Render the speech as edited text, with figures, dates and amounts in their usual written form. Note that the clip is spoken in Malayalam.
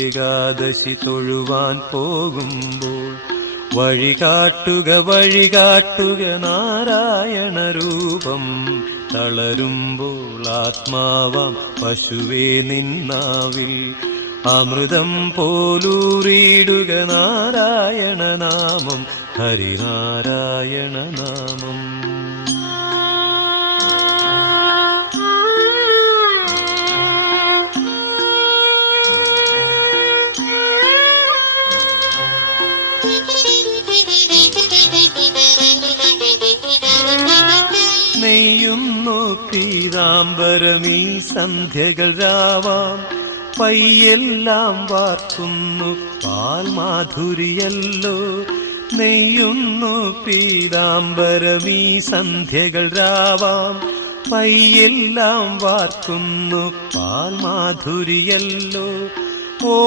ഏകാദശി തൊഴുവാൻ പോകുമ്പോൾ വഴികാട്ടുക നാരായണ രൂപം. തളരുമ്പോൾ ആത്മാവാം പശുവേ നിന്നാവിൽ അമൃതം പോലൂറിയിടുക നാരായണ നാമം, ഹരിനാരായണ നാമം. നെയ്യുന്നു പീതാംബരമീ സന്ധ്യകൾ രാവാം, പയ്യെല്ലാം വാർക്കുന്നു പാൽമാധുരിയല്ലോ. നെയ്യുന്നു പീതാംബരമീ സന്ധ്യകൾ രാവാം, പയ്യെല്ലാം വാർക്കുന്നു പാൽമാധുരിയല്ലോ. ഓ